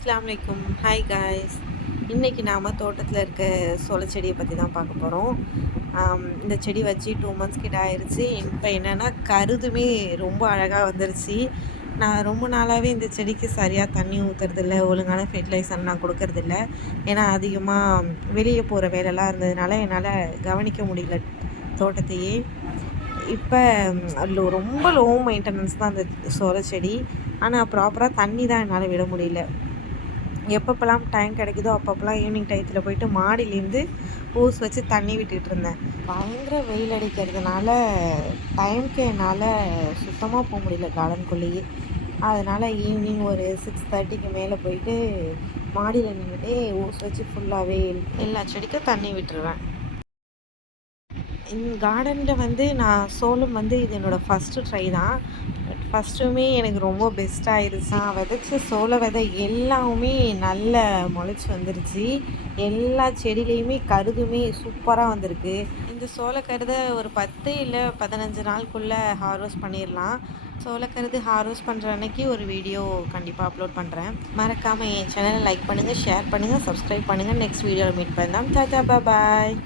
அஸ்ஸலாமு அலைக்கும். Hi guys இன்றைக்கி நாம் தோட்டத்தில் இருக்க சோள செடியை பற்றி தான் பார்க்க போகிறோம் இந்த செடி வச்சு டூ மந்த்ஸ் கிட்ட ஆயிடுச்சு இப்போ என்னென்னா கருதுமே ரொம்ப அழகாக வந்துருச்சு. நான் ரொம்ப நாளாகவே இந்த செடிக்கு சரியாக தண்ணி ஊற்றுறதில்ல ஒழுங்கான ஃபெர்டிலைசர் நான் கொடுக்கறதில்ல. ஏன்னா அதிகமாக வெளியே போகிற வேலைலாம் இருந்ததுனால என்னால் கவனிக்க முடியல தோட்டத்தையே. இப்போ ரொம்ப லோ மெயின்டெனன்ஸ் தான் அந்த சோள செடி. ஆனால் ப்ராப்பராக தண்ணி தான் என்னால் விட முடியல. எப்பப்போலாம் டைம் கிடைக்குதோ அப்பப்போலாம் ஈவினிங் டயத்தில் போயிட்டு மாடியிலேருந்து ஊஸ் வச்சு தண்ணி விட்டுட்டு இருந்தேன். பயங்கர வெயில் அடிக்கிறதுனால டைமுக்கு என்னால் சுத்தமாக போக முடியல கார்டனுக்குள்ளேயே அதனால் ஈவினிங் ஒரு சிக்ஸ் தேர்ட்டிக்கு மேலே போயிட்டு மாடியில் நின்றுட்டே ஊஸ் வச்சு ஃபுல்லாகவே எல்லா செடிக்கும் தண்ணி விட்டுருவேன். இந்த கார்டனில் வந்து நான் சோளம் வந்து இது என்னோடய ஃபஸ்ட்டு ட்ரை தான். ஃபஸ்ட்டுமே எனக்கு ரொம்ப பெஸ்ட்டாக நான் விதைச்ச சோள விதை எல்லாமே நல்ல முளைச்சி வந்துருச்சு. எல்லா செடியிலையுமே கருதுமே சூப்பராக வந்திருக்கு. இந்த சோளக்கருதை ஒரு பத்து இல்லை பதினஞ்சு நாளுக்குள்ளே ஹார்வெஸ்ட் பண்ணிடலாம் சோளக்கருது ஹார்வெஸ்ட் பண்ணுற அன்னைக்கு ஒரு வீடியோ கண்டிப்பாக அப்லோட் பண்ணுறேன் மறக்காமல் என் சேனலை லைக் பண்ணுங்கள் ஷேர் பண்ணுங்கள் சப்ஸ்கிரைப் பண்ணுங்கள் நெக்ஸ்ட் வீடியோவில் மீட் பண்ணலாம். தாத்தா பாய்